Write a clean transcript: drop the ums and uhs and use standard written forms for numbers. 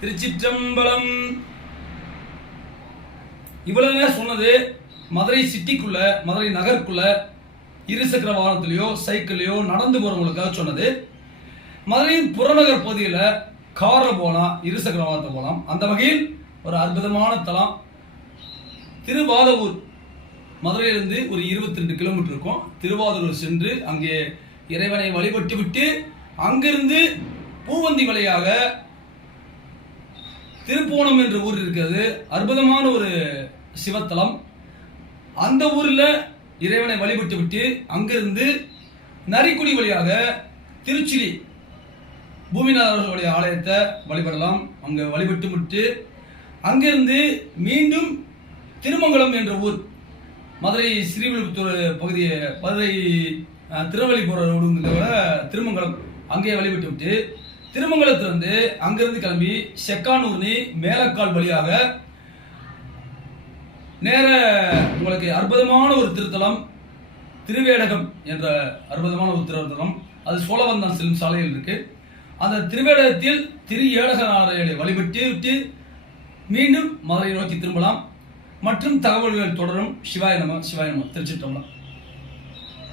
திருச்சிற்றம்பலம். இவ்வளவு சொன்னது மதுரை சிட்டிக்குள்ள, மதுரை நகருக்குள்ள இருசக்கர வாகனத்திலேயோ சைக்கிளையோ நடந்து போறவங்களுக்காக சொன்னது. மதுரையின் புறநகர் பகுதியில் காரில் போகலாம், இருசக்கர வாகனத்தை போகலாம். அந்த வகையில் ஒரு அற்புதமான தலம் திருவாதவூர். மதுரையிலிருந்து ஒரு 22 கிலோமீட்டர் இருக்கும். திருவாதூர் சென்று அங்கே இறைவனை வழிபட்டு விட்டு அங்கிருந்து பூவந்தி வழியாக திருப்போணம் என்ற ஊர் இருக்கிறது. அற்புதமான ஒரு சிவத்தலம். அந்த ஊரில் இறைவனை வழிபட்டு விட்டு அங்கிருந்து நரிக்குடி வழியாக திருச்சி பூமிநாதர்களுடைய ஆலயத்தை வழிபடலாம். அங்கே வழிபட்டு விட்டு அங்கிருந்து மீண்டும் திருமங்கலம் என்ற ஊர், மதுரை ஸ்ரீவில்லிபுத்தூர் பகுதியை, மதுரை திருவள்ளி போகிற ரோடுங்கிற திருமங்கலம், அங்கே வழிபட்டு விட்டு திருமங்கலத்திலிருந்து அங்கிருந்து கிளம்பி செக்கானூர்னி மேலக்கால் வழியாக நேர உங்களுக்கு அற்புதமான ஒரு திருத்தலம் திருவேடகம் என்ற அற்புதமான ஒரு திருத்தலம். அது சோழவந்தான் செல்லும் சாலையில் இருக்கு. அந்த திருவேடகத்தில் திரு ஏடகநாரையை வழிபட்டு விட்டு மீண்டும் மதுரை நோக்கி திரும்பலாம். மற்றும் தகவல்கள் தொடரும். சிவாய நம, சிவாய நம. திருச்சிற்றம்பலம்.